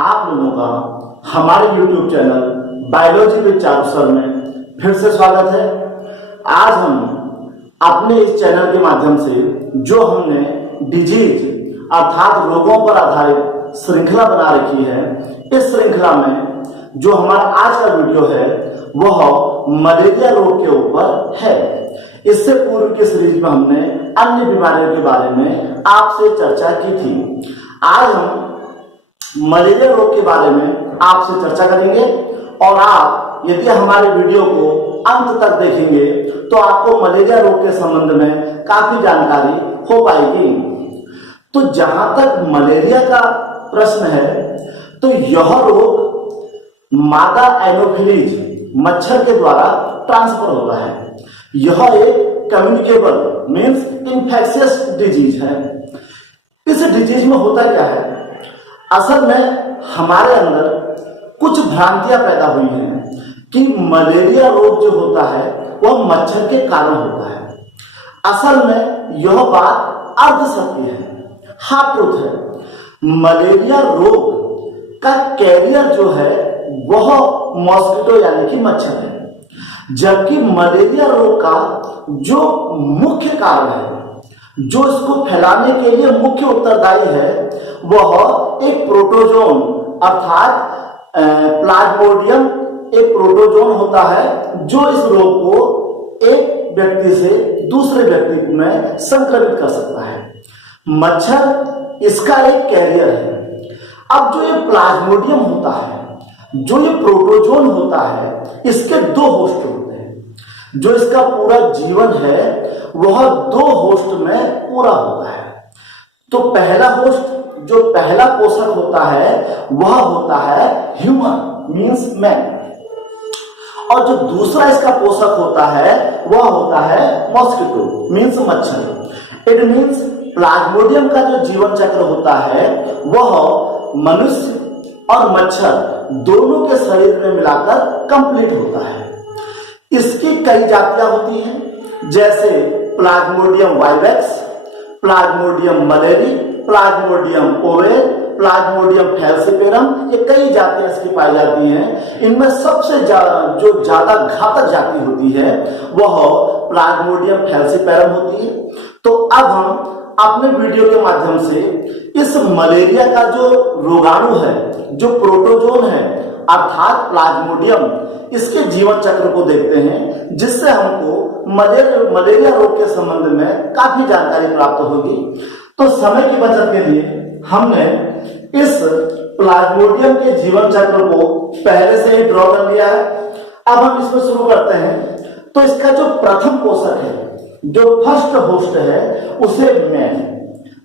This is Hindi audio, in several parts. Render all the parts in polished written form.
आप लोगों का हमारे YouTube channel biology with Charu sir में फिर से स्वागत है। आज हम अपने इस चैनल के माध्यम से जो हमने डिजीज अर्थात रोगों पर आधारित श्रृंखला बना रखी है, इस श्रृंखला में जो हमारा आज का वीडियो है वह मलेरिया रोग के ऊपर है। इससे पूर्व की सीरीज में हमने अन्य बीमारियों के बारे में आपसे चर्चा की थी। आज हम मलेरिया रोग के बारे में आपसे चर्चा करेंगे और आप यदि हमारे वीडियो को अंत तक देखेंगे तो आपको मलेरिया रोग के संबंध में काफी जानकारी हो पाएगी। तो जहां तक मलेरिया का प्रश्न है तो यह रोग मादा एनोफिलीज मच्छर के द्वारा ट्रांसफर होता है। यह एक कम्युनिकेबल मींस इन्फेक्शियस डिजीज है। इस डिजीज में होता क्या है, असल में हमारे अंदर कुछ भ्रांतियां पैदा हुई हैं कि मलेरिया रोग जो होता है वह मच्छर के कारण होता है। असल में यह बात अर्ध सत्य है, हाफ ट्रूथ है। मलेरिया रोग का कैरियर जो है वह मॉस्किटो यानी कि मच्छर है, जबकि मलेरिया रोग का जो मुख्य कारण है, जो इसको फैलाने के लिए मुख्य उत्तरदायी है, वह एक प्रोटोजोन अर्थात प्लाज्मोडियम एक प्रोटोजोन होता है जो इस रोग को एक व्यक्ति से दूसरे व्यक्ति में संक्रमित कर सकता है। मच्छर इसका एक कैरियर है। अब जो ये प्लाज्मोडियम होता है, जो ये प्रोटोजोन होता है, इसके दो होस्ट होते हैं। जो इसका पूरा जीवन है वह दो होस्ट में पूरा होता है। तो पहला होस्ट, जो पहला पोषक होता है वह होता है ह्यूमन मींस मैन, और जो दूसरा इसका पोषक होता है वह होता है मॉस्किटो मींस मच्छर। इट मींस प्लाज्मोडियम का जो जीवन चक्र होता है वह मनुष्य और मच्छर दोनों के शरीर में मिलाकर कंप्लीट होता है। इसकी कई जातियां होती हैं, जैसे Plasmodium vivax, Plasmodium malariae, Plasmodium oval, Plasmodium falciparum, ये कई जातियां इसकी पाई जाती हैं। इनमें सबसे जो ज्यादा घातक जाति होती है वह प्लाज्मोडियम फैल्सिपेरम होती है। तो अब हम अपने वीडियो के माध्यम से इस मलेरिया का जो रोगाणु है, जो प्रोटोजोन है अर्थात प्लाज्मोडियम, इसके जीवन चक्र को देखते हैं, जिससे हमको मलेरिया रोग के संबंध में काफी जानकारी प्राप्त होगी। तो समय की बचत के लिए हमने इस प्लाज्मोडियम के जीवन चक्र को पहले से ही ड्रॉ कर लिया है। अब हम इसमें शुरू करते हैं। तो इसका जो प्रथम पोषक है, जो फर्स्ट होस्ट है, उसे मैन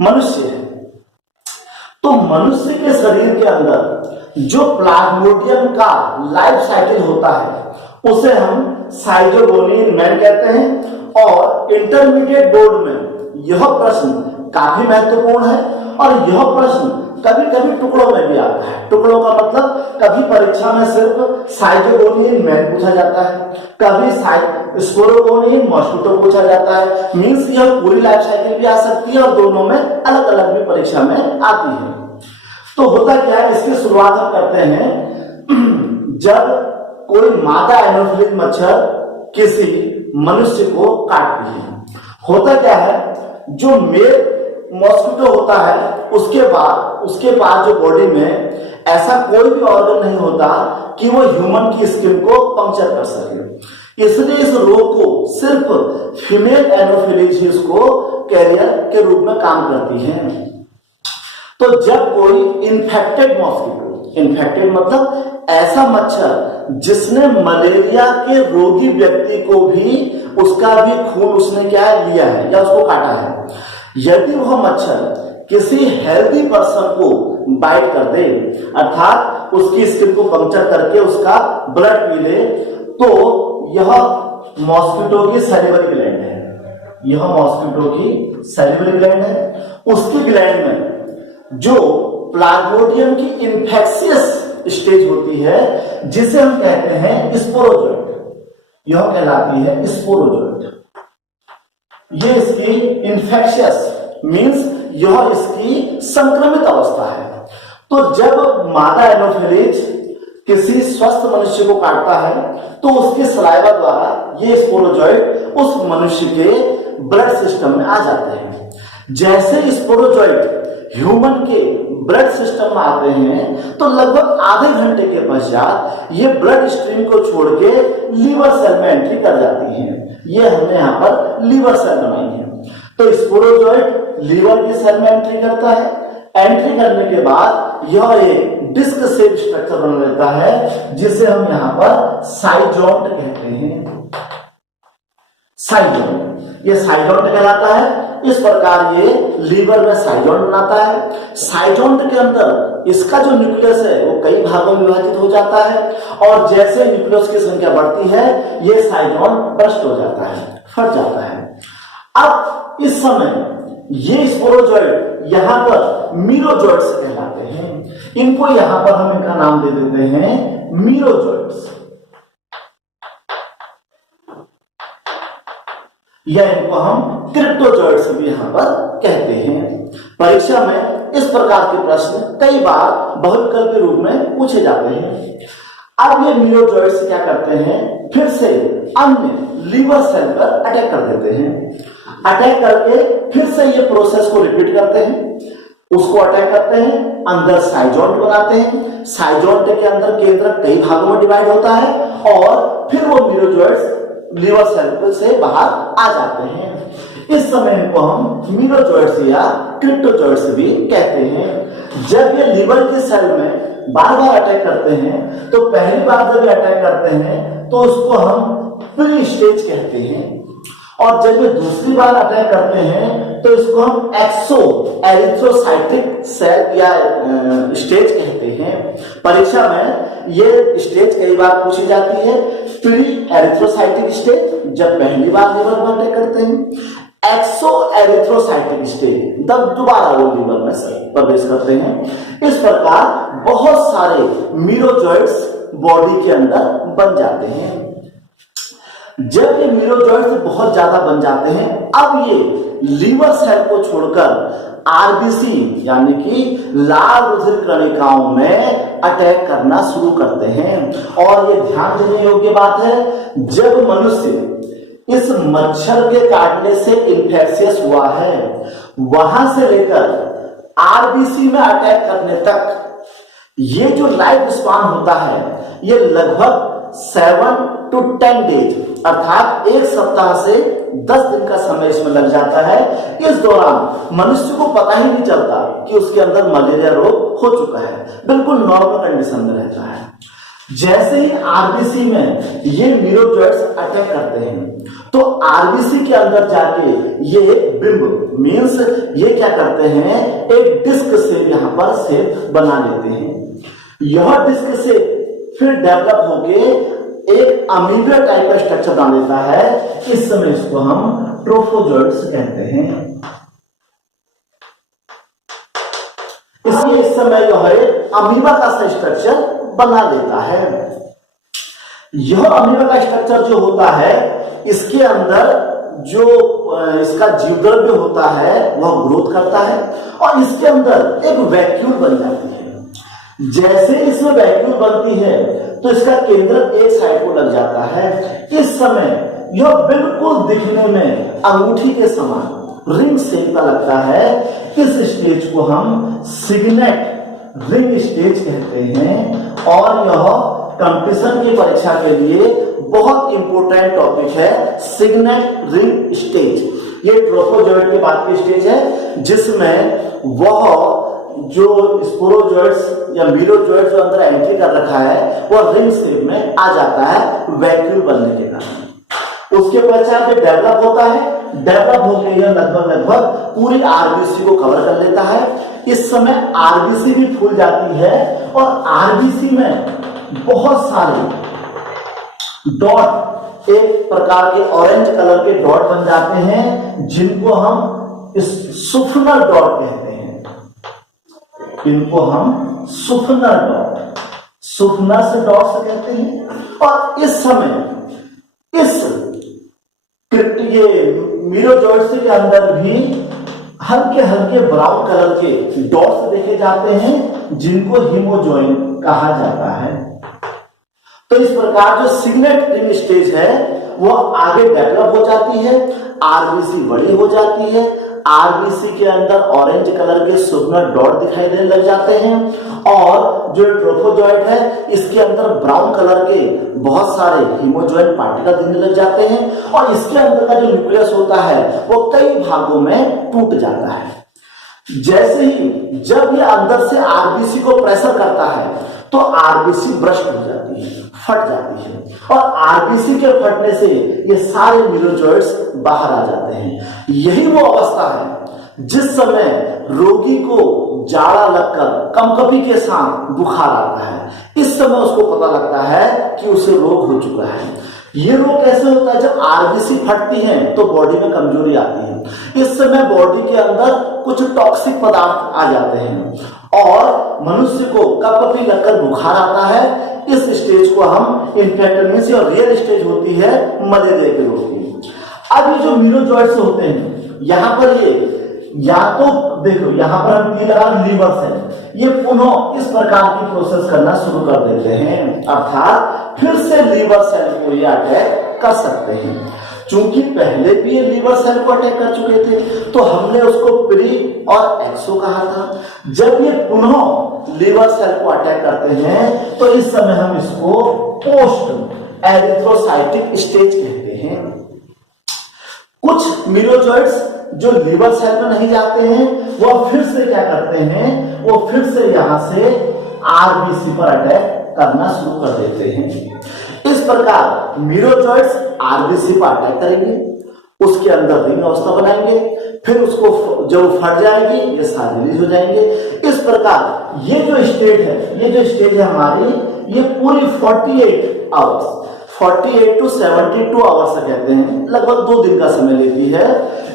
मनुष्य है। तो मनुष्य के शरीर के अंदर जो प्लाज्मोडियम का लाइफ साइकिल होता है उसे हम साइजोगोनियन मैन कहते हैं। और इंटरमीडिएट बोर्ड में यह प्रश्न काफी महत्वपूर्ण है और यह प्रश्न कभी कभी टुकड़ों में भी आता है। टुकड़ों का मतलब कभी परीक्षा में सिर्फ साइजोगोनियन मैन पूछा जाता है, कभी स्पोरोगोनियन मॉस्किटो पूछा जाता है। मींस यह पूरी लाइफ साइकिल भी आ सकती है और दोनों में अलग अलग भी परीक्षा में आती है। तो होता क्या है, इसकी शुरुआत हम करते हैं जब कोई मादा एनोफिलिस मच्छर किसी मनुष्य को काटती है। होता क्या है, जो मेल मॉस्किटो होता है उसके पास जो बॉडी में ऐसा कोई भी ऑर्गन नहीं होता कि वो ह्यूमन की स्किन को पंक्चर कर सके। इसलिए इस रोग को सिर्फ फीमेल एनोफिलिस ही इसको कैरियर के रूप में काम करती है। तो जब कोई इन्फेक्टेड मॉस्किटो, इन्फेक्टेड मतलब ऐसा मच्छर जिसने मलेरिया के रोगी व्यक्ति को भी, उसका भी खून उसने क्या लिया है या उसको काटा है, यदि वह मच्छर किसी हेल्दी पर्सन को बाइट कर दे अर्थात उसकी स्किन को पंक्चर करके उसका ब्लड पी ले, तो यह मॉस्किटो की सैलिवरी ग्लैंड है। यह मॉस्किटो की सैलिवरी ग्लैंड है। उसकी ग्लैंड में जो प्लाज्मोडियम की इन्फेक्शियस स्टेज होती है जिसे हम कहते हैं स्पोरोजोइट, यह कहलाती है स्पोरोजोइट। ये इसकी इन्फेक्शियस मींस यह इसकी संक्रमित अवस्था है। तो जब मादा एनोफिलीज किसी स्वस्थ मनुष्य को काटता है तो उसके सलाइवा द्वारा ये स्पोरोजोइट उस मनुष्य के ब्लड सिस्टम में आ जाते हैं। जैसे स्पोरोजोइट ह्यूमन के ब्लड सिस्टम में आते हैं तो लगभग आधे घंटे के पश्चात ये ब्लड स्ट्रीम को छोड़ के लीवर सेल में एंट्री कर जाती हैं। ये हमने यहाँ पर लीवर सेल बनाई है। तो स्पोरोजोइट लीवर की सेल में एंट्री करता है। एंट्री करने के बाद यह एक डिस्क शेप स्ट्रक्चर बना लेता है जिसे हम यहाँ पर साइजोन्ट कहते हैं। साइजोन्ट, ये साइजोन्ट कहलाता है। इस प्रकार ये लीवर में साइजोन्ट बनाता है। साइजोन्ट के अंदर इसका जो न्यूक्लियस है वो कई भागों में विभाजित हो जाता है और जैसे न्यूक्लियस की संख्या बढ़ती है ये साइजोन्ट बर्स्ट हो जाता है, फट जाता है। अब इस समय ये स्पोरोजोइट यहाँ पर मीरोजोइट्स कहलाते हैं। इनको यहाँ पर हम इनका नाम दे देते हैं मीरोजोइट्स, या इनको हम क्रिप्टोजोइट्स भी यहाँ पर कहते हैं। परीक्षा में इस प्रकार के प्रश्न कई बार बहुविकल्प के रूप में पूछे जाते हैं। अब ये मीरोजोइट्स क्या करते हैं, फिर से अन्य लीवर सेल पर अटैक कर देते हैं। अटैक करके फिर से ये प्रोसेस को रिपीट करते हैं, उसको अटैक करते हैं, अंदर साइजोन्ट बनाते हैं। साइजोन्ट के अंदर केंद्रक कई भागों में डिवाइड होता है और फिर वो मीरोजोइट्स लीवर सेल से बाहर आ जाते हैं। इस समय इनको हम मीरोजोइट्स या क्रिप्टोजोइट्स भी कहते हैं। जब ये लीवर के सेल में बार बार अटैक करते हैं तो पहली बार जब ये अटैक करते हैं तो उसको हम प्री स्टेज कहते हैं और जब ये दूसरी बार अटैक करते हैं तो इसको हम एक्सो एरिथ्रोसाइटिक सेल या स्टेज कहते हैं। परीक्षा में ये स्टेज कई बार पूछी जाती है। प्री एरिथ्रोसाइटिक स्टेज जब पहली बार लीवर में अटैक करते हैं, एक्सो एरिथ्रोसाइटिक स्टेज तब दोबारा वो लीवर में प्रवेश करते हैं। इस प्रकार बहुत सारे मीरोजोइट्स बॉडी के अंदर बन जाते हैं। जब ये मीरोजोइट्स बहुत ज्यादा बन जाते हैं अब ये लीवर सेल को छोड़कर आरबीसी यानी कि लाल रुधिर कणिकाओं में अटैक करना शुरू करते हैं। और ये ध्यान देने योग्य बात है, जब मनुष्य इस मच्छर के काटने से इन्फेक्शियस हुआ है वहां से लेकर आरबीसी में अटैक करने तक ये जो लाइफ स्पान होता है ये लगभग 7 to 10 डेज अर्थात एक सप्ताह से 10 दिन का समय इसमें लग जाता है। इस दौरान मनुष्य को पता ही नहीं चलता कि उसके अंदर मलेरिया रोग हो चुका है, बिल्कुल नॉर्मल कंडीशन में रहता है। जैसे ही आरबीसी में ये मीरोजोइट्स अटैक करते हैं तो आरबीसी के अंदर जाके ये बिंब मींस ये क्या करते हैं, एक डिस्क से यहाँ पर शेप बना लेते हैं। यह डिस्क से फिर डेवलप होके एक अमीबा टाइप का स्ट्रक्चर बना लेता है। इस समय इसको हम ट्रोफोजोइट्स कहते हैं। इसलिए इस समय यह अमीबा का स्ट्रक्चर बना लेता है। यह अमीबा का स्ट्रक्चर जो होता है इसके अंदर जो इसका जीवद्रव्य होता है वह ग्रोथ करता है और इसके अंदर एक वैक्यूल बन जाती है। जैसे इसमें वैक्यूल बनती है तो इसका केंद्र एक साइड को लग जाता है। इस समय यह बिल्कुल दिखने में अंगूठी के समान रिंग शेप का लगता है। इस स्टेज को हम सिग्नेट रिंग स्टेज कहते हैं और यह कंपटीशन की परीक्षा के लिए बहुत इंपॉर्टेंट टॉपिक है, सिग्नेट रिंग स्टेज। ये ट्रोफोजोइट के बाद की स्टेज है जिसमें वह जो स्पोरोजोइट्स या मीरोजोइट्स जो अंदर एंट्री कर रखा है वह रिंग शेप में आ जाता है वैक्यूल बनने के कारण। उसके पश्चात जो डेवलप होता है, डेवलप होकर यह लगभग पूरी आरबीसी को कवर कर लेता है। इस समय आरबीसी भी फूल जाती है और आरबीसी में बहुत सारे डॉट, एक प्रकार के ऑरेंज कलर के डॉट बन जाते हैं जिनको हम सुफनर डॉट कहते हैं। इनको हम सुफनर डॉट, सुफनर डॉट्स कहते हैं। और इस समय इस ये मीरोजोइट्स के अंदर भी हल्के हल्के ब्राउन कलर के डॉट्स देखे जाते हैं जिनको हीमोजोइन कहा जाता है। तो इस प्रकार जो सिग्नल रिंग स्टेज है वो आगे डेवलप हो जाती है, आरबीसी बड़ी हो जाती है, आरबीसी के अंदर ऑरेंज कलर के सुगनर डॉट दिखाई देने लग जाते हैं और जो ट्रोफोजॉइट है इसके अंदर ब्राउन कलर के बहुत सारे हीमोजॉइंट पार्टिकल दिखने लग जाते हैं और इसके अंदर का जो न्यूक्लियस होता है वो कई भागों में टूट जाता है। जैसे ही जब ये अंदर से आरबीसी को प्रेशर करता है तो आरबीसी ब्रस्ट हो जाती है, फट जाती है और आरबीसी के फटने से ये सारे न्यूरोजॉइड्स बाहर आ जाते हैं। यही वो अवस्था है जिस समय रोगी को जाड़ा लगकर कंपकपी के साथ बुखार आता है, इस समय उसको पता लगता है कि उसे रोग हो चुका है। ये रोग कैसे होता है? जब आरबीसी फटती है तो बॉडी में कमजोरी आती है, इस समय बॉडी के अंदर कुछ टॉक्सिक पदार्थ आ जाते हैं और मनुष्य को कंपकपी लगकर बुखार आता है। इस स्टेज को हम इन्फेक्टेडनेस और रियल स्टेज होती है मलेरिया के रोग की। अब ये जो न्यूरोजॉइड्स होते हैं यहाँ पर ये या तो देखो यहाँ पर हम ये लगा लीवर सेल, ये पुनः इस प्रकार की प्रोसेस करना शुरू कर देते हैं, अर्थात फिर से लीवर सेल को ये अटैक कर सकते हैं। चूंकि पहले भी ये लीवर सेल को अटैक कर चुके थे तो हमने उसको प्री और एक्सो कहा था। जब ये पुनः लीवर सेल को अटैक करते हैं तो इस समय हम इसको पोस्ट एरिथ्रोसाइटिक स्टेज कहते हैं। कुछ न्यूरोजॉइड्स जो लीवर सेल में नहीं जाते हैं वो फिर से क्या करते हैं, वो फिर से यहां से आरबीसी पर अटैक करना शुरू कर देते हैं। इस प्रकार न्यूरोजॉइड्स आरबीसी पर अटैक करेंगे, उसके अंदर रिंग अवस्था बनाएंगे, फिर उसको जब फट जाएगी ये सारे रिलीज हो जाएंगे। इस प्रकार ये जो स्टेज है हमारी, ये पूरी 48 आवर्स 48 to 72 आवर्स कहते हैं, लगभग 2 दिन का समय लेती है।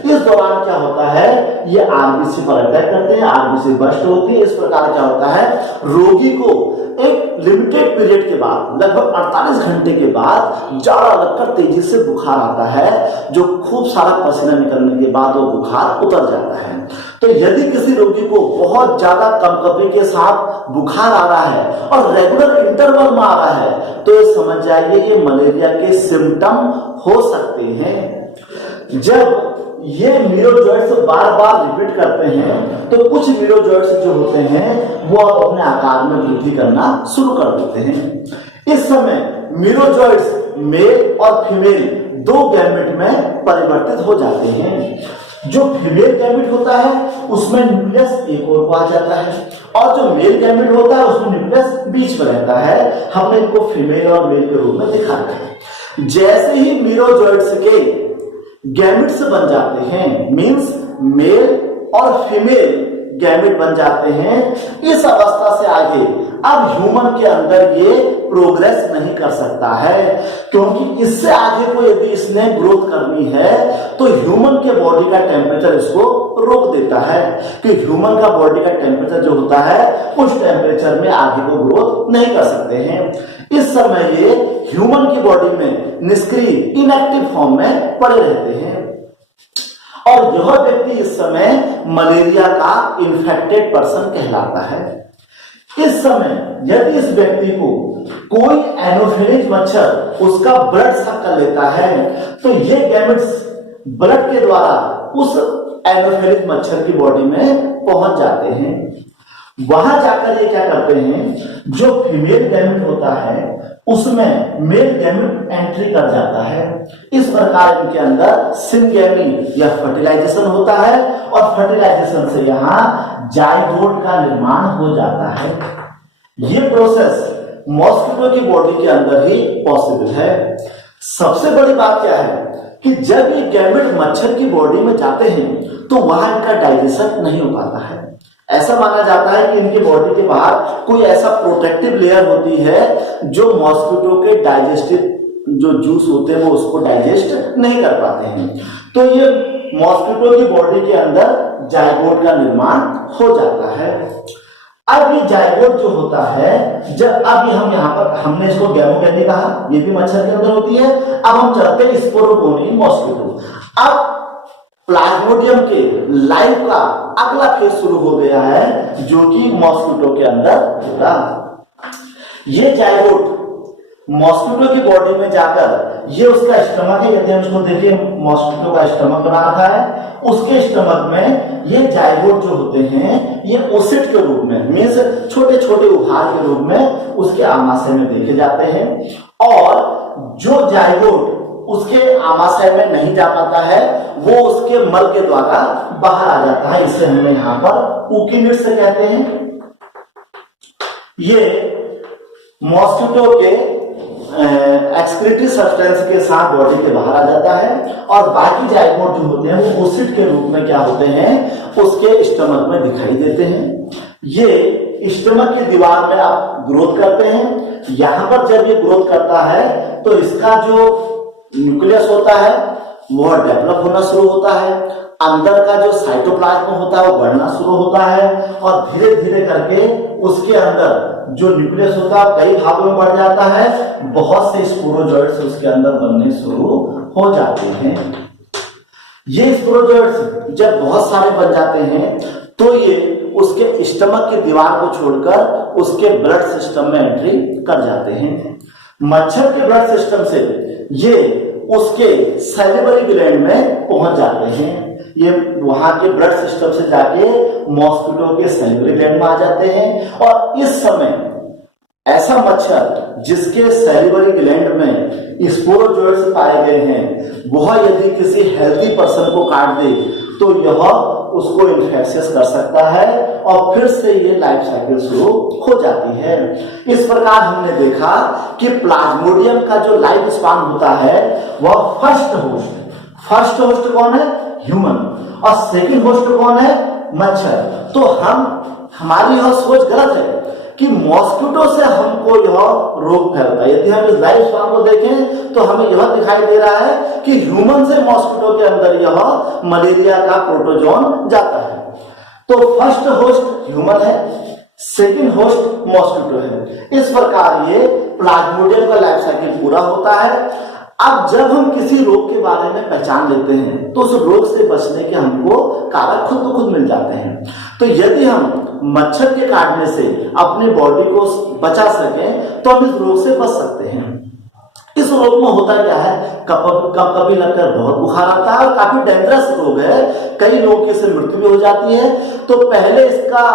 इस दौरान क्या होता है, ये आरबीसी पर अटैक करते हैं, आरबीसी बस्ट होती है। इस प्रकार क्या होता है, रोगी को एक लिमिटेड पीरियड के बाद लगभग 48 घंटे के बाद जाड़ा लगकर तेजी से बुखार आता है, जो खूब सारा पसीना निकलने के बाद वो बुखार उतर जाता है। तो यदि किसी रोगी को बहुत ज्यादा कंपकपी के साथ बुखार आ रहा है और रेगुलर इंटरवल में आ रहा है तो ये समझ जाइए ये मलेरिया के सिम्टम हो सकते हैं। जब ये न्यूरोजॉइड्स बार बार रिपीट करते हैं तो कुछ न्यूरोजॉइड्स जो होते हैं वो अपने आकार में वृद्धि करना शुरू कर देते हैं। इस समय न्यूरोजॉइड्स मेल और फीमेल 2 गैमेट में परिवर्तित हो जाते हैं। जो फीमेल गैमेट होता है उसमें न्यूक्लियस एक ओर को आ जाता है और जो मेल गैमेट होता है उसमें न्यूक्लियस बीच में रहता है। हमने इनको फीमेल और मेल के रूप में दिखाया है। जैसे ही न्यूरोजॉइड्स के गैमेट्स बन जाते हैं, मींस मेल और फीमेल गैमेट बन जाते हैं, इस अवस्था से आगे अब ह्यूमन के अंदर ये प्रोग्रेस नहीं कर सकता है, क्योंकि इससे आगे को यदि इसने ग्रोथ करनी है तो ह्यूमन के बॉडी का टेम्परेचर इसको रोक देता है कि ह्यूमन का बॉडी का टेम्परेचर जो होता है उस टेम्परेचर में आगे को ग्रोथ नहीं कर सकते हैं। इस समय ये ह्यूमन की बॉडी में निष्क्रिय इनएक्टिव फॉर्म में पड़े रहते हैं और यह व्यक्ति इस समय मलेरिया का इन्फेक्टेड पर्सन कहलाता है। इस समय यदि इस व्यक्ति को कोई एनोफिलिस मच्छर उसका ब्लड सक कर लेता है तो ये गैमेट्स ब्लड के द्वारा उस एनोफिलिस मच्छर की बॉडी में पहुंच जाते हैं। वहां जाकर ये क्या करते हैं, जो फीमेल गैमेट होता है उसमें मेल गैमेट एंट्री कर जाता है। इस प्रकार इनके अंदर सिनगैमी या फर्टिलाइजेशन होता है और फर्टिलाइजेशन से यहाँ जाइगोट का निर्माण हो जाता है। ये प्रोसेस मॉस्किटो की बॉडी के अंदर ही पॉसिबल है। सबसे बड़ी बात क्या है कि जब ये गैमेट मच्छर की बॉडी में जाते हैं तो वहां इनका डाइजेशन नहीं हो पाता है। ऐसा माना जाता है कि इनकी बॉडी के बाहर कोई ऐसा प्रोटेक्टिव लेयर होती है जो मॉस्किटो के डाइजेस्टिव जो जूस होते हैं वो उसको डाइजेस्ट नहीं कर पाते हैं। तो ये मॉस्किटो की बॉडी के अंदर जाइगोट का निर्माण हो जाता है। अब ये जाइगोट जो होता है, जब अब हम यहाँ पर हमने इसको गैमोगैनी कहा, ये भी मच्छर के अंदर होती है। अब हम चलते हैं स्पोरोगोनी मॉस्किटो। अब प्लाज्मोडियम के लाइफ का अगला फेज शुरू हो गया है, जो कि मॉस्किटो के अंदर होगा। ये जाइगोट मॉस्किटो की बॉडी में जाकर ये उसका स्टमक है, यदि हम इसको देखिए मॉस्किटो का स्टमक बना रखा है, उसके स्टमक में ये जाइगोट जो होते हैं ये ओसिट के रूप में, मीन्स छोटे छोटे उभार के रूप में उसके आमाशय में देखे जाते हैं। और जो जाइगोट उसके आमाशय में नहीं जा पाता है वो उसके मल के द्वारा बाहर आ जाता है, इसे हमें यहाँ पर ऊकिनिड्स से कहते हैं। ये मॉस्किटो के एक्सक्रीटरी सब्सटेंस के साथ बॉडी के बाहर आ जाता है, और बाकी जाइगोट जो होते हैं वो ओसिड के रूप में क्या होते हैं, उसके स्टमक में दिखाई देते हैं। ये स्टमक की दीवार में आप ग्रोथ करते हैं। यहां पर जब ये ग्रोथ करता है तो इसका जो न्यूक्लियस होता है वह डेवलप होना शुरू होता है, अंदर का जो साइटोप्लाज्म होता है वो बढ़ना शुरू होता है, और धीरे धीरे करके उसके अंदर जो न्यूक्लियस होता है कई भागों में बढ़ जाता है, बहुत से स्पोरोजोइट्स उसके अंदर बनने शुरू हो जाते हैं। ये स्पोरोजोइट्स जब बहुत सारे बन जाते हैं तो ये उसके स्टमक की दीवार को छोड़कर उसके ब्लड सिस्टम में एंट्री कर जाते हैं। मच्छर के ब्लड सिस्टम से ये उसके सैलिवरी ग्लैंड में पहुंच जाते हैं। ये वहां के ब्लड सिस्टम से जाके मॉस्किटो के सैलिवरी ग्लैंड में आ जाते हैं, और इस समय ऐसा मच्छर जिसके सैलिवरी ग्लैंड में स्पोरोजोइट्स पाए गए हैं वह यदि किसी हेल्दी पर्सन को काट दे तो यह उसको इन्फेक्शियस कर सकता है, और फिर से ये लाइफ साइकिल शुरू हो जाती है। इस प्रकार हमने देखा कि प्लाज्मोडियम का जो लाइफ स्पान होता है वह फर्स्ट होस्ट कौन है, ह्यूमन, और सेकंड होस्ट कौन है, मच्छर। तो हमारी यह सोच गलत है कि मॉस्किटो से हमको यह रोग फैलता है। यदि हम इस लाइफ स्पान को देखें तो हमें यह दिखाई दे रहा है कि ह्यूमन से मॉस्किटो के अंदर यह मलेरिया का प्रोटोजोन जाता है। तो फर्स्ट होस्ट ह्यूमन है, सेकंड होस्ट मॉस्किटो है। इस प्रकार ये प्लाज्मोडियम का लाइफ साइकिल पूरा होता है। अब जब हम किसी रोग के बारे में पहचान लेते हैं तो उस रोग से बचने के हमको कारक खुद को खुद मिल जाते हैं। तो यदि हम मच्छर के काटने से अपनी बॉडी को बचा सकें तो हम इस रोग से बच सकते हैं। इस रोग में होता क्या है, कभी लगकर बहुत बुखार आता है और काफी डेंजरस रोग है, कई लोगों की इससे मृत्यु भी हो जाती है। तो पहले इसका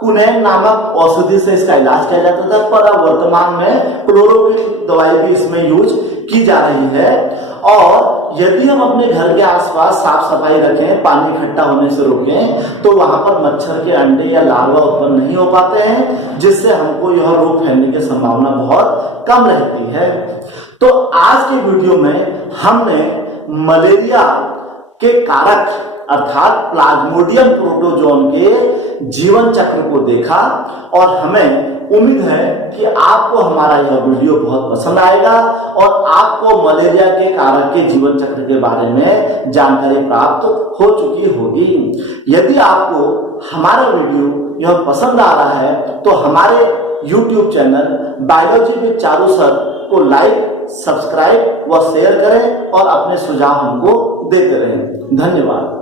कुनैन नामक औषधि से इसका इलाज किया जाता था, पर अब वर्तमान में क्लोरोक्विन दवाई भी इसमें यूज की जा रही है। और यदि हम अपने घर के आसपास साफ सफाई रखें, पानी इकट्ठा होने से रोकें, तो वहां पर मच्छर के अंडे या लार्वा उत्पन्न नहीं हो पाते हैं, जिससे हमको यह रोग फैलने की संभावना बहुत कम रहती है। तो आज के वीडियो में हमने मलेरिया के कारक अर्थात प्लाज्मोडियम प्रोटोजोन के जीवन चक्र को देखा, और हमें उम्मीद है कि आपको हमारा यह वीडियो बहुत पसंद आएगा और आपको मलेरिया के कारक के जीवन चक्र के बारे में जानकारी प्राप्त हो चुकी होगी। यदि आपको हमारा वीडियो यह पसंद आ रहा है तो हमारे YouTube channel biology with Charu sir को लाइक, सब्सक्राइब व शेयर करें और अपने सुझाव हमको देते रहें। धन्यवाद।